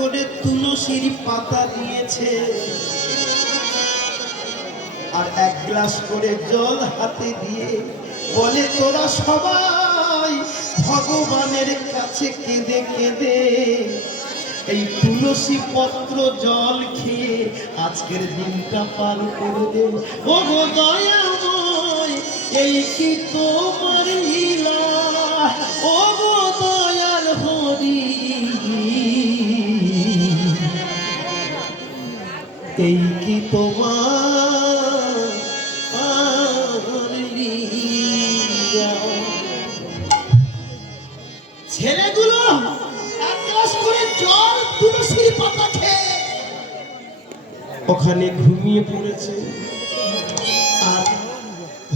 করে তুলসীর পাতা দিয়েছে আর 1 গ্লাস করে জল হাতে দিয়ে বলে তোরা সবাই ভগবানের কাছে কেঁদে কেঁদে এই তুলসী পত্র জল খেয়ে আজকের দিনটা পার করে দে। ও গো দয়াময় এই কি তোমার লীলা, ও গো দয়াল হরি এই কি তোমার লীলা। ছেলেগুলো 1 গ্লাস করে জল তুলসীর পাতা খেয়ে ওখানে ঘুমিয়ে পড়েছে আর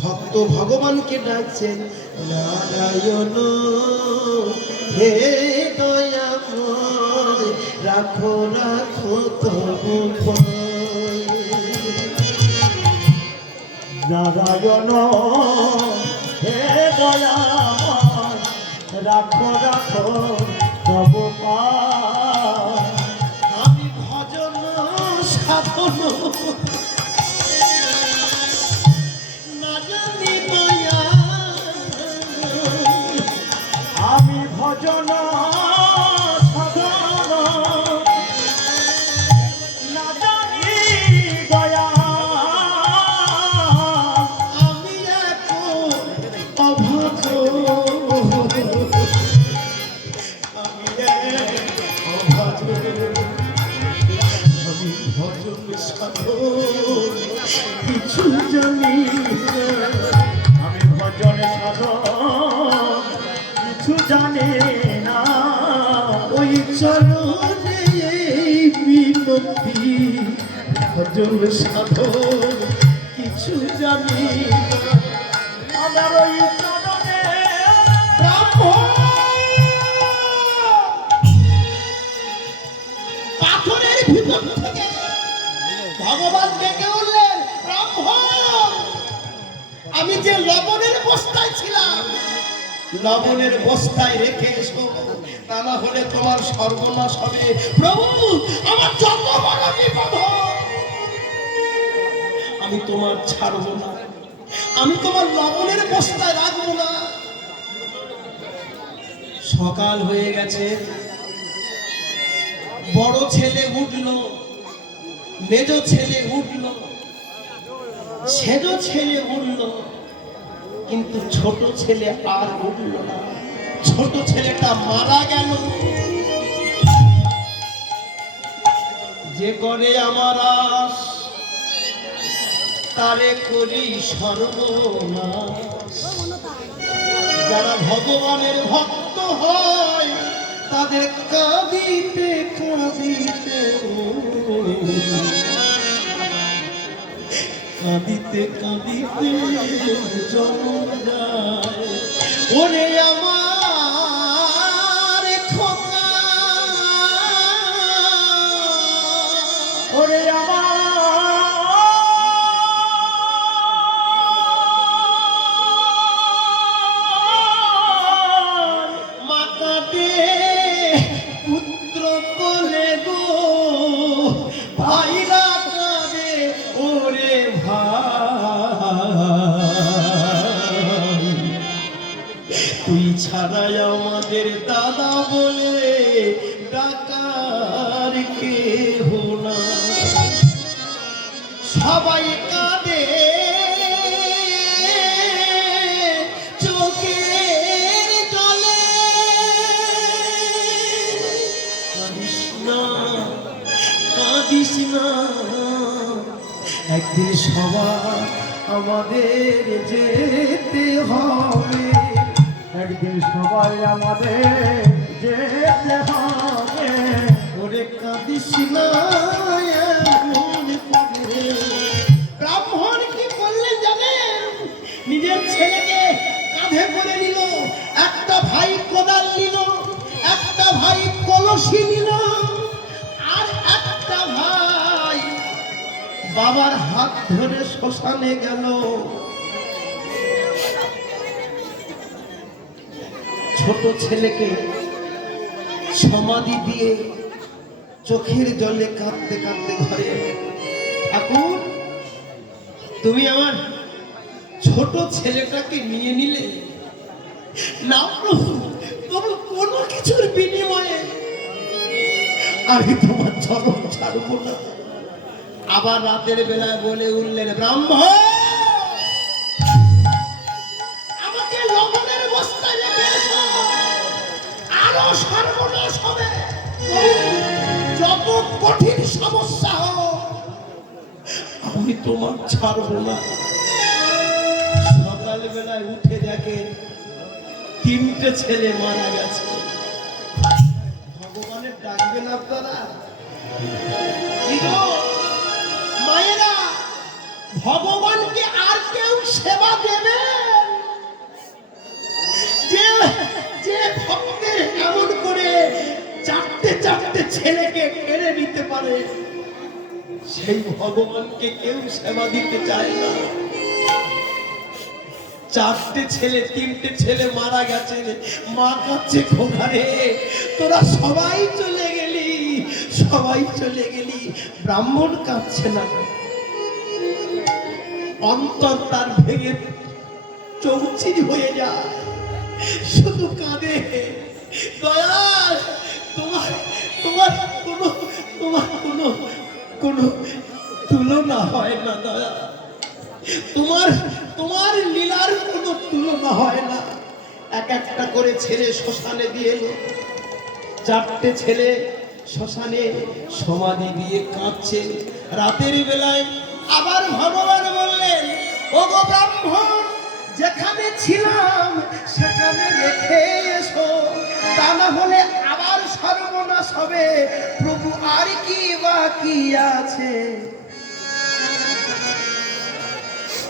ভক্ত ভগবানকে ডাকছেন, নারায়ণ হে দয়াময় রাখো রাখো তবু নারায়ণ হে দয়াময় রাখো রাখো তব আমি ভজন সাধন না জানি দয়া, আমি ভজন সাধন না জানি দয়া, আমি এক অভাগ, আমি এক অভাগ, আমি ভজন সাধন কিছু জানি না। আমি ভজন সাধন কিছু জানি না। ওই চরণে এই মিনতি ভজন সাধন কিছু জানি না। আমার ওই চরণে পাথরের ভিতর থেকে ভগবান ডেকে উঠলেন, ব্রাহ্মণ আমি যে লবণের বস্তায় ছিলাম লবণের বস্তায় রেখে এসো, তা না হলে তোমার সর্বনাশ হবে। প্রভু আমার যত বড় বিপদ হোক আমি তোমার ছাড়বো না, আমি তোমার লবণের বস্তায় রাখবো না। সকাল হয়ে গেছে, বড় ছেলে উঠল, মেজ ছেলে উঠল, সেজ ছেলে উঠল, কিন্তু ছোট ছেলে আর উঠল না। ছোট ছেলেটা মারা গেল। যে করে আমার আশ তারে করি সর্বনাশ। যারা ভগবানের ভক্ত হয় তাদের কাঁদিতে কাঁদিতে কাঁদিতে কাঁদিতে জমন যায়। ওরে আমার খোকা, ওরে আমার মা কাঁদে পুত্র কোলে গো, ভাইরা কাঁদে ওরে ভাই, তুই ছাড়াই আমাদের দাদা বলে ডাকার কেহ নাই। সবাই কাঁদে চোখের জলে, কাঁদিস না কাঁদিস না, একদিন সবার আমাদের যেতে হবে। একদিন সবাই আমাদের যেতে হবে। ওরে কাঁদিস না এমন করে। ব্রাহ্মণ কি করলেন জানেন? নিজের ছেলেকে কাঁধে করে নিল, একটা ভাই কোদাল নিল, একটা ভাই কলসি নিল, আর একটা ভাই বাবার হাত ধরে শ্মশানে গেল। ছোট ছেলেকে সমাধি দিয়ে চোখের জলে কাঁদতে কাঁদতে ঘরে এলো। ঠাকুর, তুমি আমার ছোট ছেলেটাকে নিয়ে নিলে না প্রভু, তবু কোনো কিছুর বিনিময়ে আমি তোমার চরণ ছাড়বো না। আবার রাতের বেলায় বলে উঠলেন, ব্রাহ্মণ, আমাকে লবণের বস্তায় রেখে এসো, আরো সর্বনাশ হবে। যত কঠিন সমস্যা হোক আমি তোমার ছাড়বো না। সকালবেলায় উঠে দেখেন 3টে ছেলে মারা গেছে। ভগবানের ডাকবেন আপনারা? কি গো মায়েরা, ভগবানকে আর কেউ সেবা দেবে? যে যে ভক্তের এমন করে 4টে ছেলেকে কেড়ে নিতে পারে, সেই ভগবানকে কেউ সেবা দিতে চায় না। 4টে ছেলে, 3টে ছেলে মারা গেছে। মা কাছে, খোকারে তোরা সবাই চলে গেলি, সবাই চলে গেলি। ব্রাহ্মণ কাঁদছে না, অন্তর তার ভেঙে চৌচির হয়ে যায়, শুধু কাঁদে। দয়াল, তোমার তোমার কোনো তোমার কোনো কোনো তুলনা হয় না দয়া। তোমার লীলার কোনো তুলনা হয় না। এক একটা করে ছেলে শ্মশানে দিয়ে এলো। 4টে ছেলে শ্মশানে সমাধি দিয়ে কাঁদছে। রাতের বেলায় আবার ভগবান বললেন, ওগো ব্রাহ্মণ, যেখানে ছিলাম সেখানে রেখে এসো, তা না হলে আবার সর্বনাশ হবে। প্রভু, আর কি বাকি আছে?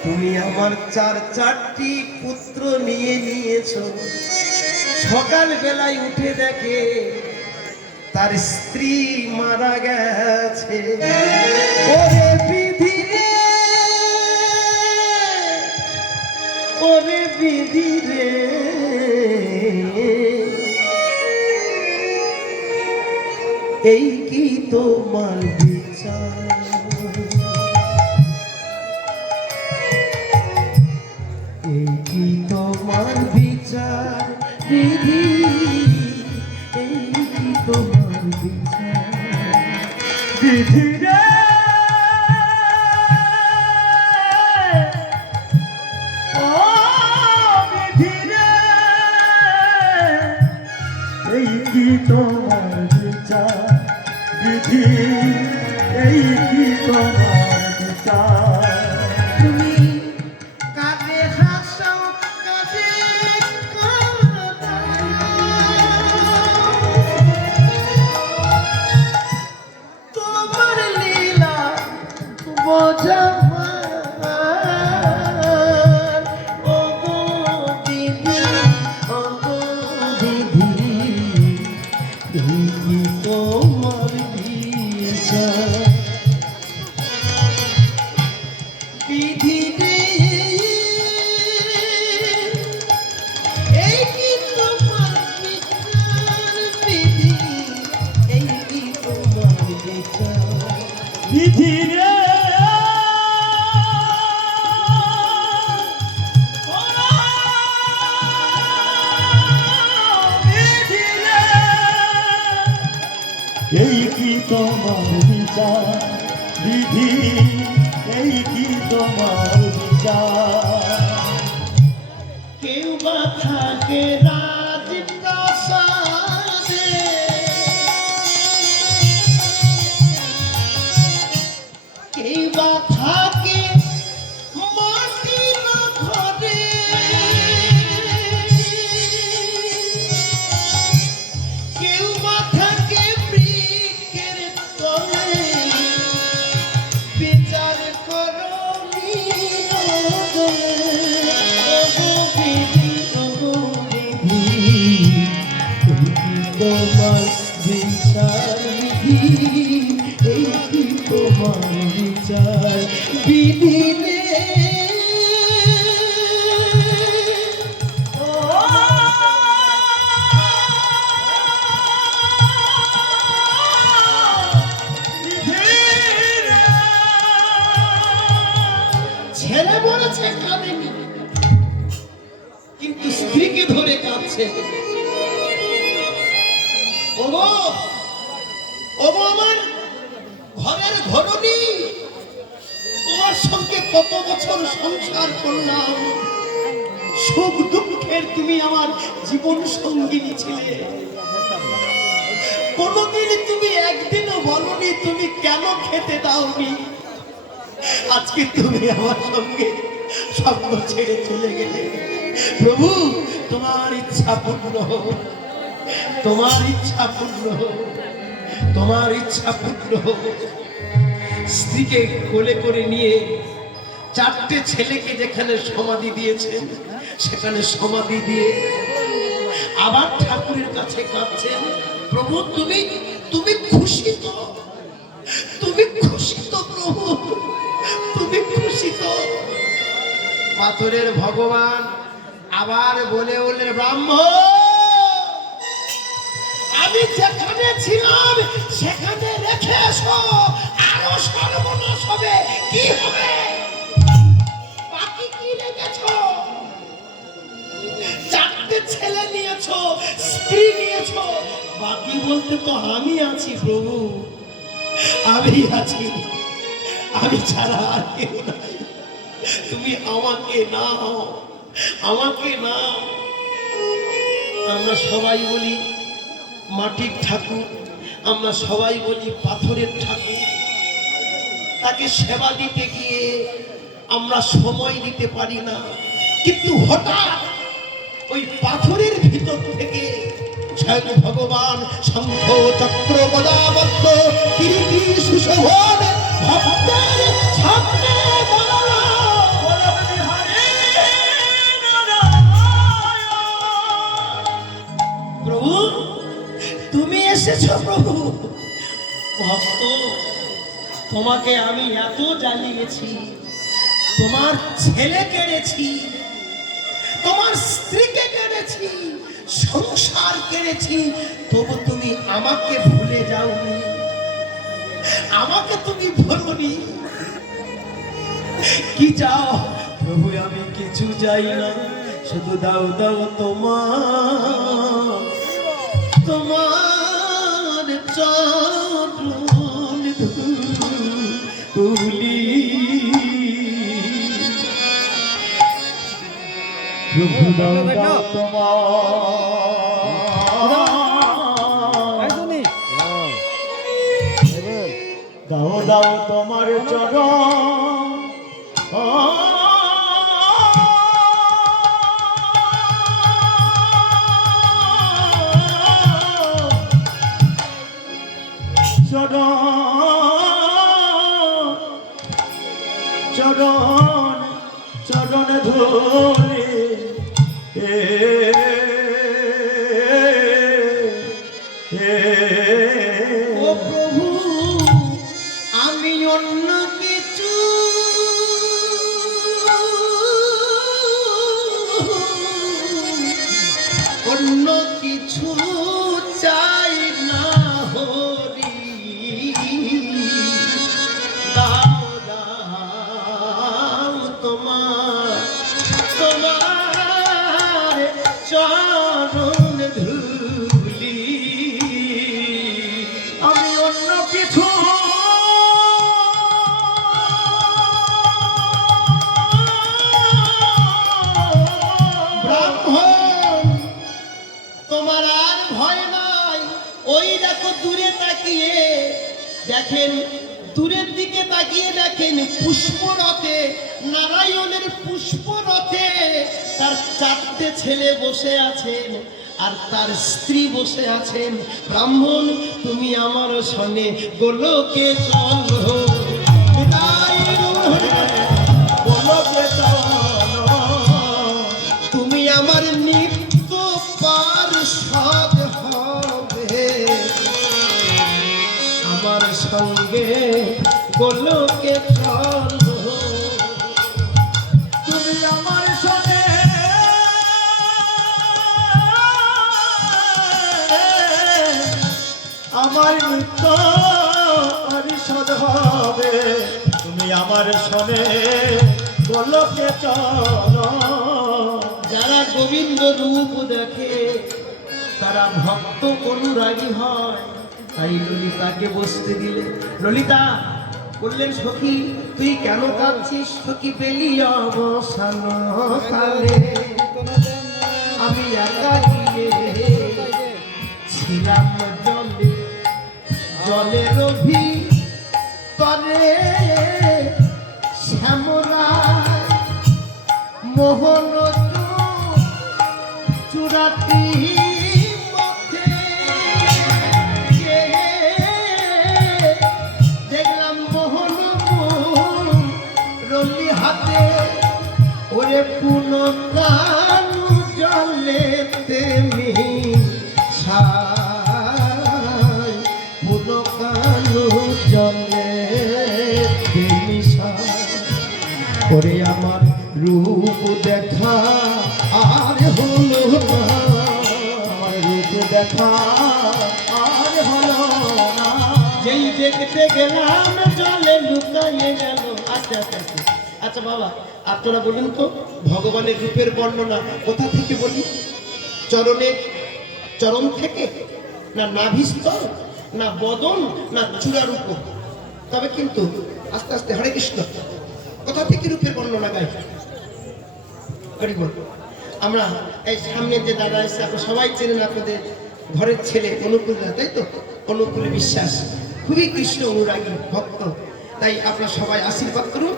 তুমি আমার 4টি পুত্র নিয়ে নিয়েছো। সকাল বেলায় উঠে দেখে তার স্ত্রী মারা গেছে। ওরে বিধি রে, ওরে বিধি রে, এই কি তোমার বিচার? এই কি তোমার বিচার বিধি? এই কি তোমার বিচার বিধি রে, ও বিধি রে, এই কি তোমার বিচার? বিধি, এই কি তোমার বিচার? তুমি কাঁদে হাসাও, কাঁদে কাঁদাও, তোমার লীলা বোঝাবার। ওগো বিধি, ওগো বিধি, এই কি তোমার বিচার? বিধি রে, এই কি তোমার বিচার? বিধি, এই কি তোমার বিচার? বিধি রে, বিধি রে, এই কি তোমার বিচার? বিধি, এই কি তোমার বিচার? কেউ বা থাকে রাজপ্রাসাদে, কেউ বা থাকে মাটির ঘরে, কেউ বা থাকে বৃক্ষের তলে। বিচার করো নীরবে, ওগো বিধি, ওগো বিধি, এই কি তোমার বিচার? বিধি, এই কি তোমার বিচার? বিধি রে, ও ওগো আমার ঘরের ঘরণী, তোমার সঙ্গে কত বছর সংসার করলাম, সুখ দুঃখের তুমি আমার জীবন সঙ্গিনী ছিলে। কোনদিন তুমি একদিনও বলনি তুমি কেন খেতে দাওনি। আজকে তুমি আমার সঙ্গে স্বপ্ন ছেড়ে চলে গেলে। প্রভু, তোমার ইচ্ছা পূর্ণ হোক, তোমার ইচ্ছা পূর্ণ হোক, তোমার ইচ্ছা পূর্ণ হোক। স্ত্রীকে কোলে করে নিয়ে 4টে ছেলেকে যেখানে সমাধি দিয়েছেন সেখানে সমাধি দিয়ে আবার ঠাকুরের কাছে কাঁদছেন। প্রভু, তুমি তুমি খুশি তো? তুমি খুশি তো প্রভু? তুমি খুশি তো? পাথরের ভগবান আবার বলে উঠলেন, ব্রাহ্মণ, আমি যেখানে ছিলাম সেখানে রেখে এসো, আরো সর্বনাশ হবে। কি হবে? বাকি কি রেখেছো? 4টে ছেলে নিয়েছো, স্ত্রী নিয়েছো, বাকি বলতে তো আমি আছি প্রভু, আমি আছি, আমি ছাড়া আর কেউ নাই। তুমি আমাকে নাও, আমাকে নাও। আমরা সবাই বলি মাটির ঠাকুর, আমরা সবাই বলি পাথরের ঠাকুর। তাকে সেবা দিতে গিয়ে আমরা সময় দিতে পারি না, কিন্তু হঠাৎ ওই পাথরের ভিতর থেকে স্বয়ং ভগবান শঙ্খ চক্র গদাবদ্ধ কিরীটী সুশোভন ভক্তের সামনে দাঁড়ালো। প্রভু, তুমি এসেছো প্রভু। ভক্ত, তোমাকে আমি এত জ্বালিয়েছি, তোমার ছেলে কেড়েছি, তোমার স্ত্রীকে কেড়েছি, সংসার কেড়েছি, তবু তুমি আমাকে ভুলে যাওনি, আমাকে তুমি ভুলোনি। কি চাও প্রভু? আমি কিছু চাই না, শুধু দাও দাও তোমার তোমার চরণ ধুলি। প্রভু দাও দাও তোমার, দাও দাও তোমার চরণ, চরণ চরণ ধরে ও প্রভু, আমি অন্য কিছু অন্য কিছু চাই না হরি। দাও দাও তোমার তোমার চরণ ধুলি। আমি অন্য কিছু ব্রাহ্মণ, তোমার আর ভয় নাই। ওই দেখো দূরে তাকিয়ে দেখেন, দূরের দিকে তাকিয়ে দেখেন পুষ্পরথে, নারায়ণের পুষ্পরথে তার 4টে ছেলে বসে আছেন আর তার স্ত্রী বসে আছেন। ব্রাহ্মণ, তুমি আমার সনে গোলকে চলো, গোলকে চলো, তুমি আমার নিত্য পার্ষদ হবে, আমার সঙ্গে গোলকে চলো। তুমি আমার সনে আমার নিত্য পরিষদ হবে, তুমি আমার সনে গোলকে চলো। যারা গোবিন্দ রূপ দেখে তারা ভক্ত অনুরাগী হয়। তাই ললিতাকে বসতে দিলে। ললিতা বললেন, সখী তুই কেন কাঁদছিস? সখী বেলি অবসান কালে আমি একা গিয়ে ছিলাম জলে, জলের ভিতরে শ্যামরা মোহন চূড়াতি মধ্যে দেখলাম মোহন রলি হাতে, ওরে পুন কানু জলে তেমি সাই, পুন কানু জলে তেমি সাই। ওরে আমার রূপ দেখা আর হলো না, আমার রূপ দেখা আর হলো না। যেই দেখতে গেলাম জলে লুকাইয়ে গেল। আস্তে আস্তে আস্তে। আচ্ছা বাবা, আপনারা বলুন তো, ভগবানের রূপের বর্ণনা কোথা থেকে বলি? চরণ থেকে, না নাভিস্তর, না বদন, না চূড়ার উপর? তবে কিন্তু আস্তে আস্তে, হরে কৃষ্ণ, কোথা থেকে রূপের বর্ণনা গাই? আমরা এই সামনে যে দাদা এসে, আপনারা সবাই চেনেন, আপনাদের ঘরের ছেলে অনুকূল দা, তাই তো? অনুকূল বিশ্বাস খুবই কৃষ্ণ অনুরাগী ভক্ত। তাই আপনারা সবাই আশীর্বাদ করুন,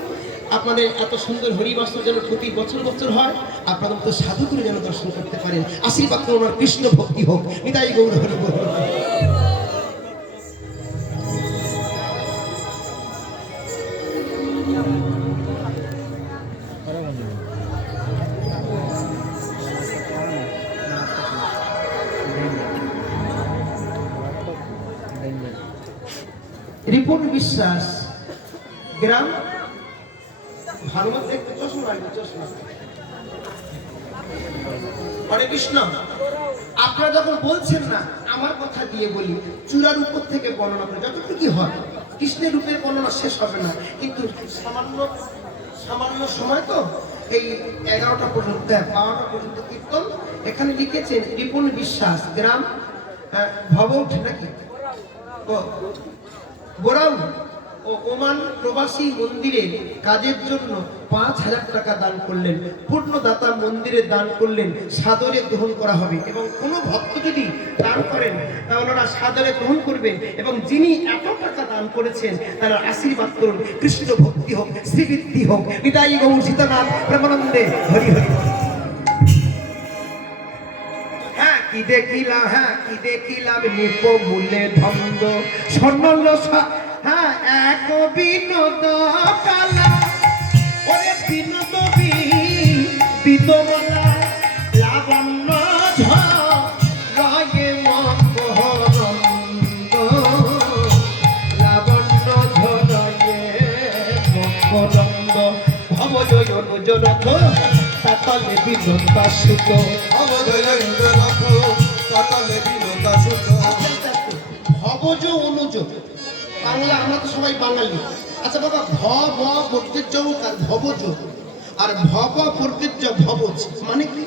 আপনাদের এত সুন্দর হরিবাসর যেন প্রতি বছর বছর হয়, আপনাদের তো সাধুগুরু যেন দর্শন করতে পারেন। আশীর্বাদ করুন, আমার কৃষ্ণ ভক্তি হোক। নিতাই গৌর হরি বল। রিপন বিশ্বাস, গ্রাম ভাগবত দেখতে চশমা। হরে কৃষ্ণ, আপনারা যখন বলছেন না, আমার কথা দিয়ে বলি, চূড়ার উপর থেকে বর্ণনা করে যতটুকু হয়, কৃষ্ণের রূপের বর্ণনা শেষ হবে না। কিন্তু সামান্য সময় তো, এই 11টা পর্যন্ত 12টা পর্যন্ত কীর্তন। এখানে লিখেছেন রিপন বিশ্বাস, গ্রাম ভবউঠ নাকি বোরাউ ও ওমান প্রবাসী মন্দিরে কাজের জন্য 5,000 টাকা দান করলেন। পূর্ণদাতা মন্দিরে দান করলেন, সাদরে গ্রহণ করা হবে। এবং কোনো ভক্ত যদি দান করেন তাহলে ওরা সাদরে গ্রহণ করবেন। এবং যিনি এত টাকা দান করেছেন তারা আশীর্বাদ করুন, কৃষ্ণ ভক্তি হোক, শ্রীবৃদ্ধি হোক। নিতাই গৌর সীতানাথ প্রেমানন্দে হরি হরি। কি দেখিলাম নিপমূলে ধন্দ স্বর্ণল, হ্যাঁ এক বিনোদ কালা, ওরে বিনোদ বিদমলা লাবণ্য ঝরে মকরন্দ, লাবণ্য ঝরে মকরন্দ। ভবজয় অনুজ রথ তাতলে বিনোদ সুত, ভবজ অনুজ বাংলা, আমরা তো সবাই বাঙালি। আচ্ছা বাবা, ভ ব বর্গের জ আর ভবজ, আর ভব বর্গের জ ভবজ মানে কি?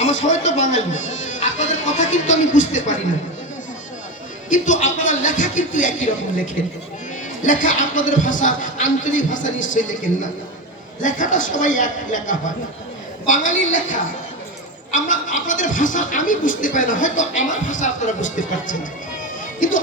আমরা সবাই তো বাঙালি, আপনাদের কথা কিন্তু আমি বুঝতে পারি না, কিন্তু আপনারা লেখা কিন্তু একই রকম লেখেন। লেখা আপনাদের ভাষা, আঞ্চলিক ভাষা নিশ্চয়ই লেখেন না। লেখাটা সবাই এক লেখা হয়। বাঙালির লেখা আমরা, আপনাদের ভাষা আমি বুঝতে পারি না, হয়তো আমার ভাষা আপনারা বুঝতে পারছেন না, কিন্তু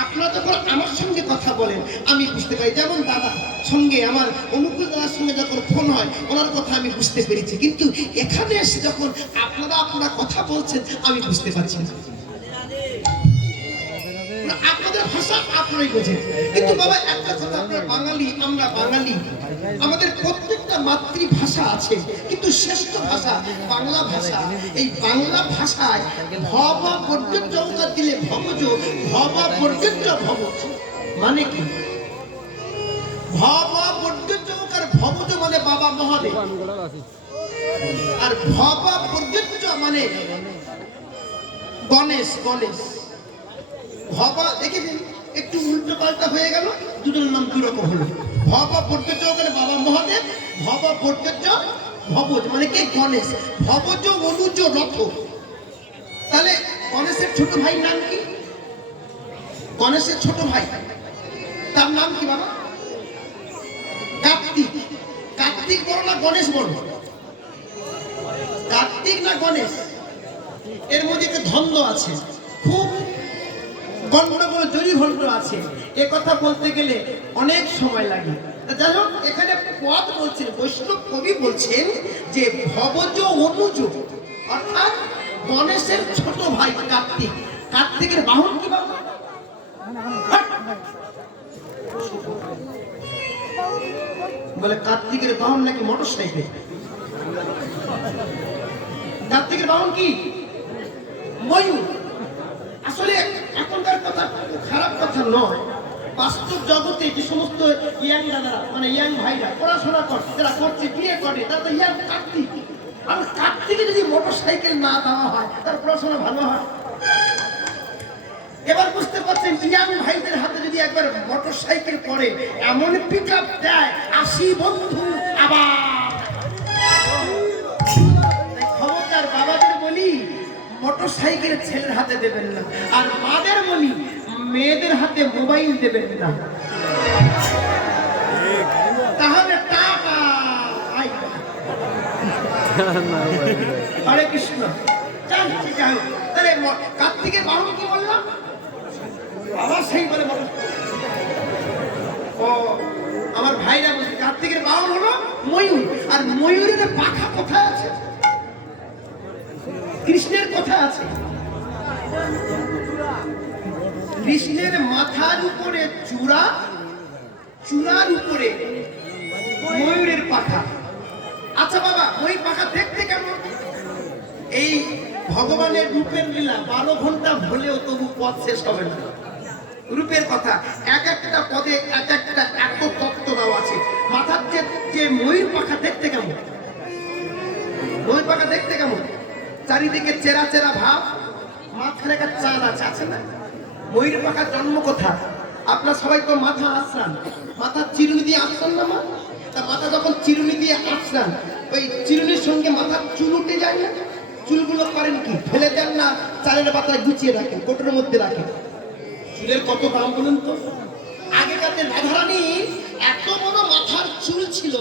আপনারা যখন আমার সঙ্গে কথা বলেন আমি বুঝতে পারি। যেমন দাদা সঙ্গে, আমার অনুকূল দাদার সঙ্গে যখন ফোন হয়, ওনার কথা আমি বুঝতে পেরেছি, কিন্তু এখানে এসে যখন আপনারা কথা বলছেন আমি বুঝতে পারছি না। আপনাদের ভাষা আপনারাই বোঝেন, কিন্তু বাবা একটা কথা, আপনারা বাঙালি, আমরা বাঙালি, আমাদের প্রত্যেকটা মাতৃভাষা আছে, কিন্তু শ্রেষ্ঠ ভাষা বাংলা ভাষা। এই বাংলা ভাষায় ভব বর্গের জঙ্কা দিলে ভবজ, ভব বর্গের ভবজ মানে কি? ভব বর্গের জঙ্কার ভবজ মানে বাবা মহাদেব, আর ভব বর্গের মানে গণেশ। ভবা দেখেছেন, একটু উল্টো পাল্টা হয়ে গেল, দুটোর নাম দুরকম হলো। ভবা পড়তেছ ওখানে বাবা মহাদেব, ভবা পড়তেছ ভবজ মানে কে? গণেশ। ভবজ অনুজ রথ, গণেশের ছোট ভাই নাম কি? গণেশের ছোট ভাই তার নাম কি বাবা? কার্তিক। কার্তিক বড় না গণেশ বড়? কার্তিক না গণেশ? এর মধ্যে একটা দ্বন্দ্ব আছে, খুব গন্ডগোল জরিঘণ্ট আছে। এ কথা বলতে গেলে অনেক সময় লাগে। যাই হোক, এখানে পদ বলছেন, বৈষ্ণব কবি বলছেন যে ভবজ অনুজ, অর্থাৎ গণেশের ছোট ভাই কার্তিক। কার্তিকের বাহন কি বাবা? বলে কার্তিকের বাহন নাকি মোটর সাইকেল? কার্তিকের বাহন কি? ময়ূর। আসলে এখনকার কথা খারাপ কথা নয়, বাস্তব জগতে যে সমস্ত ইয়াং দাদারা মানে ইয়াং ভাইরা পড়াশোনা করছে, যারা করছে, বিয়ে করে, তারা তো ইয়াং কার্তিক। আর কার্তিকে যদি মোটর সাইকেল না দেওয়া হয় তার পড়াশোনা ভালো হয়? এবার বুঝতে পারছেন, ইয়াং ভাইদের হাতে যদি একবার মোটর সাইকেল পড়ে, এমন পিক আপ দেয়, আসি বন্ধু আবার। খবরদার বাবাদের বলি, মোটর সাইকেল ছেলের হাতে দেবেন না। আর মাদের বলি, মেয়েদের হাতে মোবাইল দেবেন না, তাহলে টাকা। হরে কৃষ্ণ। তাহলে কার্তিকের বাহন কি বললাম? আবার সেই বলে ও আমার ভাইরা বলছে কার্তিকের বাহন হলো ময়ূর। আর ময়ূরের পাখা কোথায় আছে? কৃষ্ণের কথা আছে। কৃষ্ণের মাথার উপরে চূড়া, চূড়ার উপরে ময়ূরের পাখা। আচ্ছা বাবা, ওই পাখা দেখতে কেমন? এই ভগবানের রূপের লীলা 12 ঘন্টা হলেও তবু পথ শেষ হবে না। রূপের কথা, এক একটা পদে এক একটা এত তত্ত্ব দেওয়া আছে। মাথার যে ময়ূর পাখা দেখতে কেমন? ময়ূর পাখা দেখতে কেমন? চারিদিকে চেরা চেরা ভাব, মাথার একটা চাঁদ আছে, আছে না? ময়ূর পাখার জন্ম কোথায়? আপনার সবাই তো মাথা আশ্রান, মাথার চিরুনি দিয়ে আশ্রান না মা? তা মাথা যখন চিরুনি দিয়ে আশ্রান, ওই চিরুনির সঙ্গে মাথার চুল উঠে যায় না? চুলগুলো করেন কি? ফেলে দেন না চালের পাতায় গুছিয়ে রাখেন, কোটোর মধ্যে রাখেন? চুলের কত দাম বলুন তো? আগেকার রাধারানী এত বড় মাথার চুল ছিল,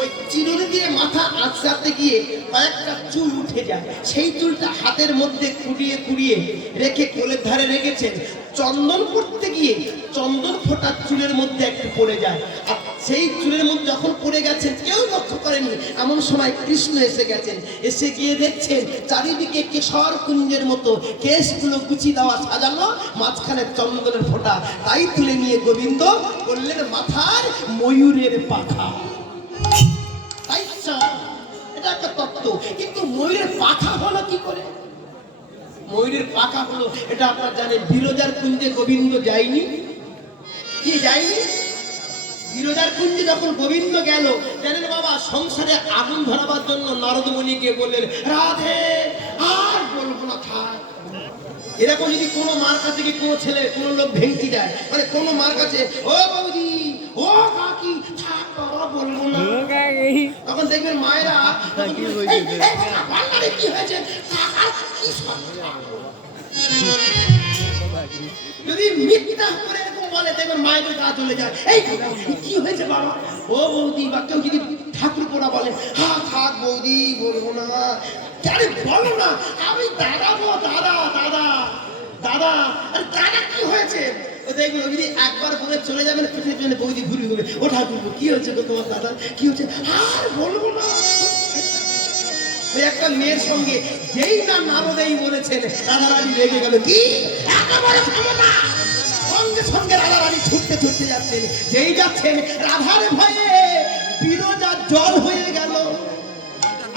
ওই চিরুনি দিয়ে মাথা আঁচড়াতে গিয়ে কয়েকটা চুল উঠে যায়। সেই চুলটা হাতের মধ্যে কুড়িয়ে কুড়িয়ে রেখে কোলের ধারে রেখেছেন। চন্দন করতে গিয়ে চন্দন ফোটা চুলের মধ্যে একটু পড়ে যায়। আর সেই চুলের মধ্যে যখন পড়ে গেছেন, কেউ লক্ষ্য করেনি। এমন সময় কৃষ্ণ এসে গেছেন, এসে গিয়ে দেখছেন চারিদিকে কেশর কুঞ্জের মতো কেশগুলো গুছি দেওয়া সাজানো, মাঝখানে চন্দনের ফোঁটা। তাই তুলে নিয়ে গোবিন্দ করলেন মাথার ময়ূরের পাখা। তাই এটা একটা তত্ত্ব। কিন্তু ময়ূরের পাখা হলো কি করে? ময়ূরের পাখা হলো, এটা আপনারা জানেন, বিরজার কুঞ্জে গোবিন্দ যায়নি কি? যায়নি? বিরজার কুঞ্জে যখন গোবিন্দ গেল, জানেন বাবা, সংসারে আগুন ধরাবার জন্য নারদ মুনিকে বললেন, রাধে আর বলবো না, থাক। এরকম যদি কোনো মার কাছে কি কোনো ছেলে কোনো লোক ভেঙচি দেয়, মানে কোনো মার কাছে, ও বৌদি, ও কাকি, থাক বাবা বলবো না, তখন দেখবেন মায়েরা কি হয়েছে, যদি মিথ্যা করে এরকম বলে, দেখবেন মায়ের গা চলে যায়। এই কি হয়েছে বাবা? ও বৌদি, বা কেউ যদি ঠাকুর পোড়া বলে, হ্যাঁ থাক বৌদি বলবো না। আরে বলো না, আমি দাদা গো, দাদা দাদা দাদা। আরে দাদা কি হয়েছে? দেখবেন যদি একবার বলে চলে যাবেন, পিছনে বৌদি ঘুরে ঘুরে, ও ঠাকুর কি হয়েছে গো তোমার দাদা, কি হয়েছে? আর বলবো না। ওই একটা মেয়ের সঙ্গে যেই না নারদেই বলেছেন, রাধারানী রেগে গেল। কি একেবারে ক্ষমতা! সঙ্গে সঙ্গে রাধারানী ছুটতে ছুটতে যাচ্ছেন। যেই যাচ্ছেন, রাধার ভয়ে বিরজা জল হয়ে গেল।